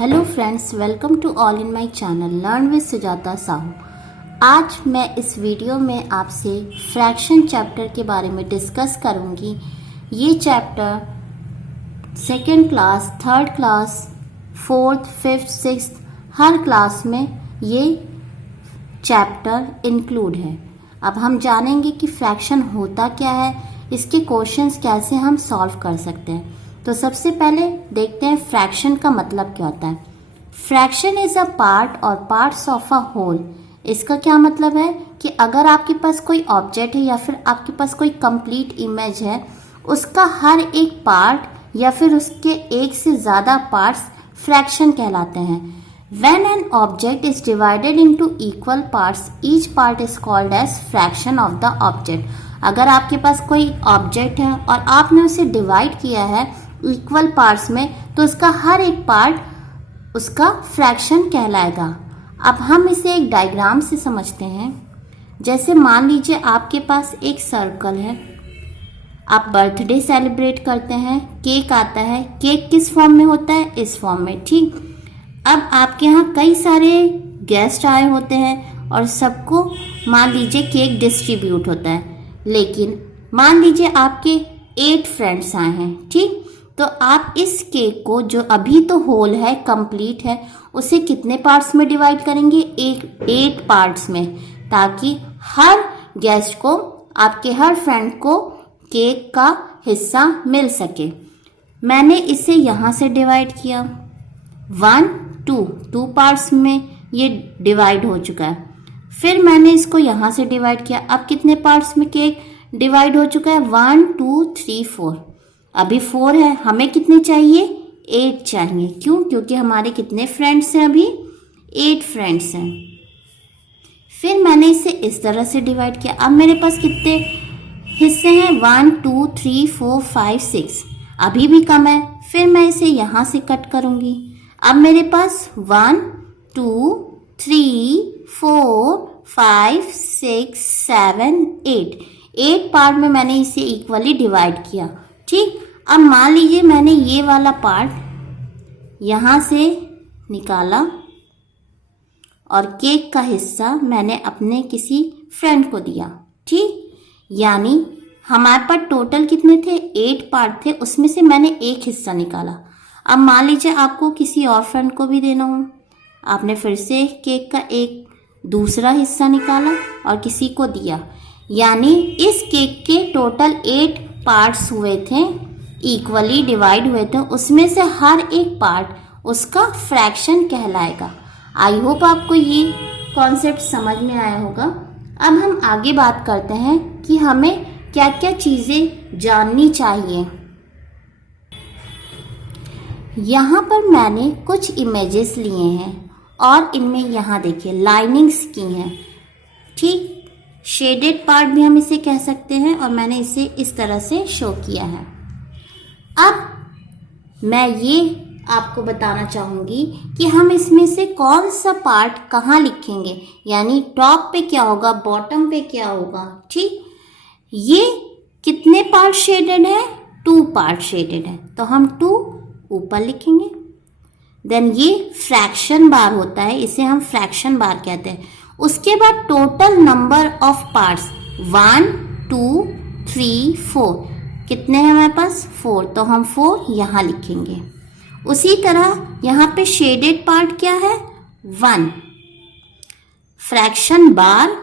Hello friends, welcome to all in my channel learn with Sujata Sahu. आज मैं इस video में आपसे फ्रैक्शन चैप्टर के बारे में डिस्कस करूंगी। ये chapter second class, third class, fourth, fifth, sixth हर क्लास में ये चैप्टर इंक्लूड है। अब हम जानेंगे कि फ्रैक्शन होता क्या है, इसके क्वेश्चंस कैसे हम सॉल्व कर सकते हैं। तो सबसे पहले देखते हैं फ्रैक्शन का मतलब क्या होता है। फ्रैक्शन इज अ पार्ट और पार्ट्स ऑफ अ होल। इसका क्या मतलब है कि अगर आपके पास कोई ऑब्जेक्ट है या फिर आपके पास कोई कंप्लीट इमेज है, उसका हर एक पार्ट या फिर उसके एक से ज़्यादा पार्ट्स फ्रैक्शन कहलाते हैं। When an object is divided into equal parts, each part is called as fraction of the object. अगर आपके पास कोई ऑब्जेक्ट है और आपने उसे डिवाइड किया है इक्वल पार्ट्स में, तो उसका हर एक पार्ट उसका फ्रैक्शन कहलाएगा। अब हम इसे एक डायग्राम से समझते हैं। जैसे मान लीजिए आपके पास एक सर्कल है, आप बर्थडे सेलिब्रेट करते हैं, केक आता है। केक किस फॉर्म में होता है? इस फॉर्म में, ठीक। अब आपके यहाँ कई सारे गेस्ट आए होते हैं और सबको मान लीजिए केक डिस्ट्रीब्यूट होता है, लेकिन मान लीजिए आपके 8 फ्रेंड्स आए हैं, ठीक। तो आप इस केक को, जो अभी तो होल है, कंप्लीट है, उसे कितने पार्ट्स में डिवाइड करेंगे? 8 पार्ट्स में, ताकि हर गेस्ट को, आपके हर फ्रेंड को केक का हिस्सा मिल सके। मैंने इसे यहाँ से डिवाइड किया 1, 2 पार्ट्स में ये डिवाइड हो चुका है। फिर मैंने इसको यहाँ से डिवाइड किया। अब कितने पार्ट्स में केक डिवाइड हो चुका है? 1, 2, 3, 4। अभी 4 है, हमें कितने चाहिए? 8 चाहिए। क्यों? क्योंकि हमारे कितने फ्रेंड्स हैं? अभी 8 फ्रेंड्स हैं। फिर मैंने इसे इस तरह से डिवाइड किया। अब मेरे पास कितने हिस्से हैं? 1, 2, 3, 4, 5, 6। अभी भी कम है। फिर मैं इसे यहाँ से कट करूँगी। अब मेरे पास 1, 2, 3, 4, 5, 6, 7, 8 पार्ट में मैंने इसे इक्वली डिवाइड किया, ठीक। अब मान लीजिए मैंने ये वाला पार्ट यहाँ से निकाला और केक का हिस्सा मैंने अपने किसी फ्रेंड को दिया, ठीक। यानी हमारे पास टोटल कितने थे? 8 पार्ट थे, उसमें से मैंने एक हिस्सा निकाला। अब मान लीजिए आपको किसी और फ्रेंड को भी देना हो, आपने फिर से केक का एक दूसरा हिस्सा निकाला और किसी को दिया। यानी इस केक के टोटल 8 पार्ट्स हुए थे, इक्वली डिवाइड हुए थे, उसमें से हर एक पार्ट उसका फ्रैक्शन कहलाएगा। आई होप आपको ये कॉन्सेप्ट समझ में आया होगा। अब हम आगे बात करते हैं कि हमें क्या क्या चीज़ें जाननी चाहिए। यहाँ पर मैंने कुछ इमेजेस लिए हैं और इनमें यहाँ देखिए लाइनिंग्स की हैं, ठीक। शेडेड पार्ट भी हम इसे कह सकते हैं और मैंने इसे इस तरह से शो किया है। अब मैं ये आपको बताना चाहूँगी कि हम इसमें से कौन सा पार्ट कहाँ लिखेंगे, यानी टॉप पे क्या होगा, बॉटम पे क्या होगा, ठीक। ये कितने पार्ट शेडेड है? 2 पार्ट शेडेड है, तो हम 2 ऊपर लिखेंगे। देन ये फ्रैक्शन बार होता है, इसे हम फ्रैक्शन बार कहते हैं। उसके बाद टोटल नंबर ऑफ पार्ट्स 1, 2, 3, 4 कितने हैं हमारे पास? 4, तो हम 4 यहाँ लिखेंगे। उसी तरह यहाँ पे शेडेड पार्ट क्या है? 1 फ्रैक्शन बार।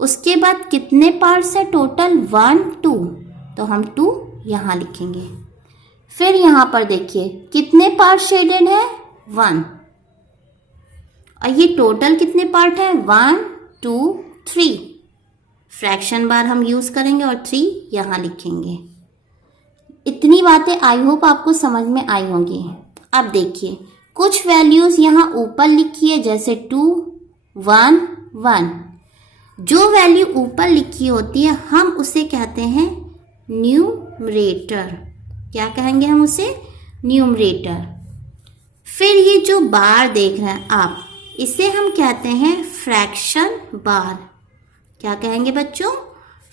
उसके बाद कितने पार्ट्स है टोटल? 1, 2, तो हम 2 यहाँ लिखेंगे। फिर यहाँ पर देखिए कितने पार्ट शेडेड है? 1। और ये टोटल कितने पार्ट है? 1, 2, 3। फ्रैक्शन बार हम यूज़ करेंगे और 3 यहाँ लिखेंगे। इतनी बातें आई होप आपको समझ में आई होंगी। अब देखिए कुछ वैल्यूज़ यहाँ ऊपर लिखी है, जैसे 2, 1, 1। जो वैल्यू ऊपर लिखी होती है हम उसे कहते हैं न्यूमरेटर। क्या कहेंगे हम उसे? न्यूमरेटर। फिर ये जो बार देख रहे हैं आप, इसे हम कहते हैं फ्रैक्शन बार। क्या कहेंगे बच्चों?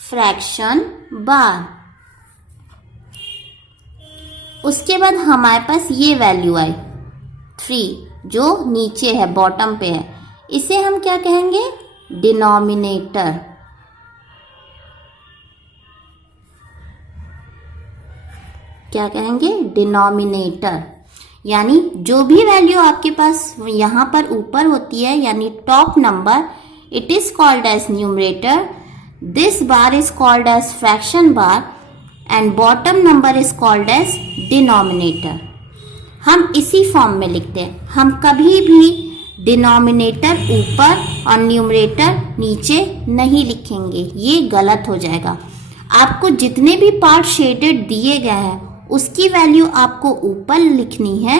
फ्रैक्शन बार। उसके बाद हमारे पास ये वैल्यू आई 3 जो नीचे है, बॉटम पे है, इसे हम क्या कहेंगे? डिनोमिनेटर। क्या कहेंगे? डिनोमिनेटर। यानी जो भी वैल्यू आपके पास यहाँ पर ऊपर होती है, यानी top number, it is called as numerator, this bar is called as fraction bar, and bottom number is called as denominator. हम इसी फॉर्म में लिखते हैं। हम कभी भी डिनोमिनेटर ऊपर और न्यूमरेटर नीचे नहीं लिखेंगे, ये गलत हो जाएगा। आपको जितने भी पार्ट शेडेड दिए गए हैं उसकी वैल्यू आपको ऊपर लिखनी है,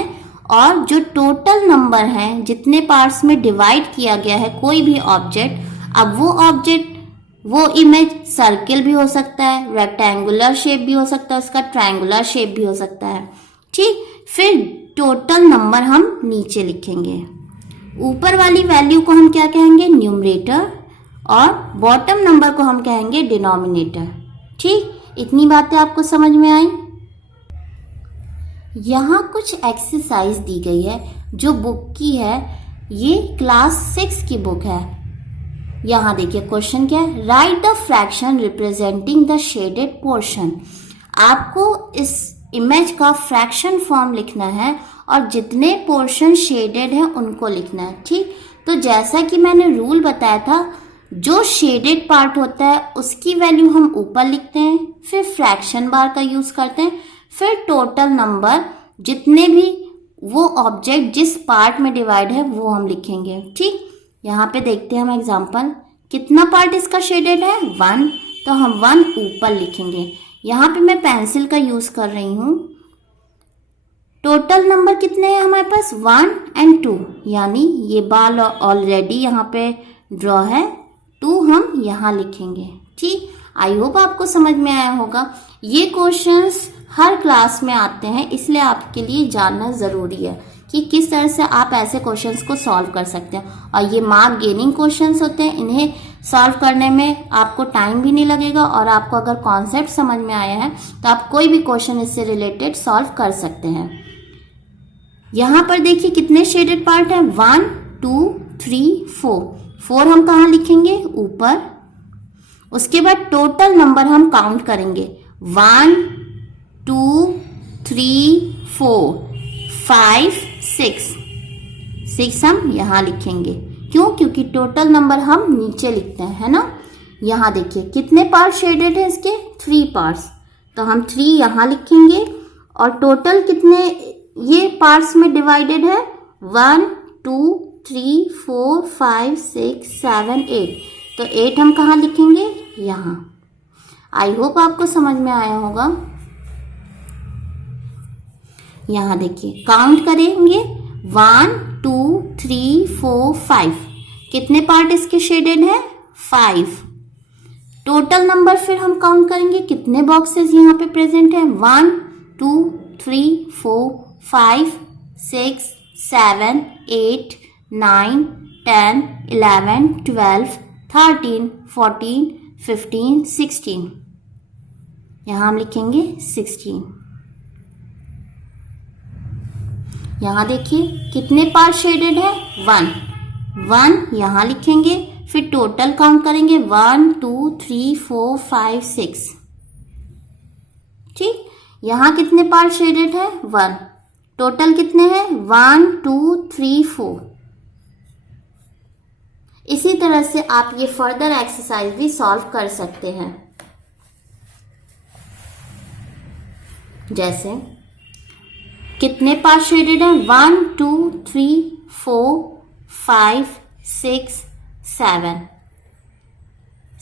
और जो टोटल नंबर है, जितने पार्ट्स में डिवाइड किया गया है कोई भी ऑब्जेक्ट, अब वो ऑब्जेक्ट, वो इमेज सर्किल भी हो सकता है, रेक्टेंगुलर शेप भी हो सकता है, उसका ट्रायंगुलर शेप भी हो सकता है। ठीक, फिर टोटल नंबर हम नीचे लिखेंगे। ऊपर वाली वैल्यू को हम क्या कहेंगे? न्यूमरेटर, और बॉटम नंबर को हम कहेंगे डिनोमिनेटर। ठीक, इतनी बातें आपको समझ में आई? यहाँ कुछ एक्सरसाइज दी गई है जो बुक की है, ये क्लास 6 की बुक है। यहाँ देखिए क्वेश्चन क्या है? Right the fraction representing the shaded portion. आपको इस इमेज का फ्रैक्शन फॉर्म लिखना है और जितने पोर्शन शेडेड है उनको लिखना है। ठीक, तो जैसा कि मैंने रूल बताया था, जो शेडेड पार्ट होता है उसकी वैल्यू हम ऊपर लिखते हैं, फिर फ्रैक्शन बार का यूज करते हैं, फिर टोटल नंबर, जितने भी वो ऑब्जेक्ट जिस पार्ट में डिवाइड है वो हम लिखेंगे। ठीक, यहाँ पे देखते हैं हम एग्जांपल। कितना पार्ट इसका शेडेड है? 1, तो हम 1 ऊपर लिखेंगे। यहाँ पे मैं पेंसिल का यूज कर रही हूँ। टोटल नंबर कितने हैं हमारे पास? 1 और 2, यानी ये बाल ऑलरेडी यहाँ पे ड्रॉ है, 2 हम यहाँ लिखेंगे। ठीक, आई होप आपको समझ में आया होगा। ये क्वेश्चंस हर क्लास में आते हैं, इसलिए आपके लिए जानना ज़रूरी है कि किस तरह से आप ऐसे क्वेश्चंस को सॉल्व कर सकते हैं। और ये मार्क गेनिंग क्वेश्चंस होते हैं, इन्हें सॉल्व करने में आपको टाइम भी नहीं लगेगा, और आपको अगर कॉन्सेप्ट समझ में आया है तो आप कोई भी क्वेश्चन इससे रिलेटेड सॉल्व कर सकते हैं। यहाँ पर देखिए कितने शेडेड पार्ट हैं? 1, 2, 3, 4। 4 हम कहाँ लिखेंगे? ऊपर। उसके बाद टोटल नंबर हम काउंट करेंगे। 1, 2, 3, 4, 5, 6 हम यहाँ लिखेंगे। क्यों? क्योंकि टोटल नंबर हम नीचे लिखते हैं, है ना। यहाँ देखिए कितने पार्ट शेडेड है इसके? 3 पार्ट्स, तो हम 3 यहाँ लिखेंगे। और टोटल कितने ये पार्ट्स में डिवाइडेड है? 1, 2, 3, 4, 5, 6, 7, 8, तो 8 हम कहाँ लिखेंगे? यहाँ। आई होप आपको समझ में आया होगा। यहाँ देखिए काउंट करेंगे। 1, 2, 3, 4, 5, कितने पार्ट इसके शेडेड है? 5। टोटल नंबर फिर हम काउंट करेंगे, कितने बॉक्सेस यहाँ पे प्रेजेंट है? 1, 2, 3, 4, 5, 6, 7, 8, 9, 10, 11, 12, 13, 14, 15, 16, यहाँ हम लिखेंगे 16। यहाँ देखिए कितने पार्ट शेडेड है? 1 यहाँ लिखेंगे। फिर टोटल काउंट करेंगे 1, 2, 3, 4, 5, 6। ठीक, यहाँ कितने पार्ट शेडेड है? 1। टोटल कितने हैं? 1, 2, 3, 4। इसी तरह से आप ये फर्दर एक्सरसाइज भी सॉल्व कर सकते हैं। जैसे कितने पार्ट शेडेड है? 1, 2, 3, 4, 5, 6,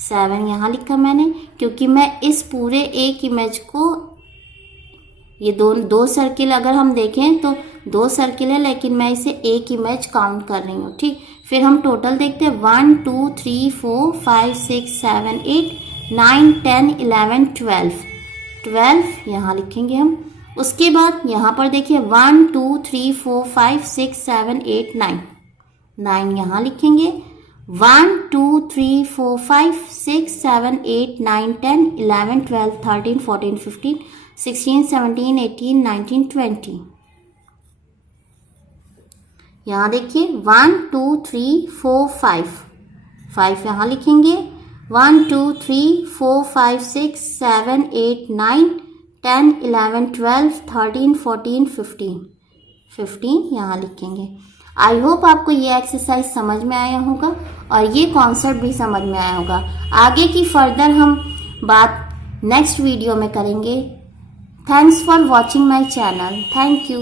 7 यहाँ लिखा मैंने, क्योंकि मैं इस पूरे एक इमेज को, ये दो सर्किल अगर हम देखें तो 2 सर्किल है, लेकिन मैं इसे एक इमेज काउंट कर रही हूँ। ठीक, फिर हम टोटल देखते हैं। 1, 2, 3, 4, 5, 6, 7, 8, 9, 10, 11, 12 यहाँ लिखेंगे हम। उसके बाद यहाँ पर देखिए 1, 2, 3, 4, 5, 6, 7, 8, 9 यहाँ लिखेंगे। 1, 2, 3, 4, 5, 6, 7, 8, 9, 10, 11, 12, 13, 14, 15, 16, 17, 18, 19, 20 यहाँ देखिए 1 2 3 4 5, 5 यहाँ लिखेंगे। 1 2 3 4 5 6 7 8 9 10 11 12 13 14 15, 15 यहाँ लिखेंगे। आई होप आपको ये एक्सरसाइज समझ में आया होगा और ये कॉन्सेप्ट भी समझ में आया होगा। आगे की फर्दर हम बात नेक्स्ट वीडियो में करेंगे। Thanks for watching my channel. Thank you.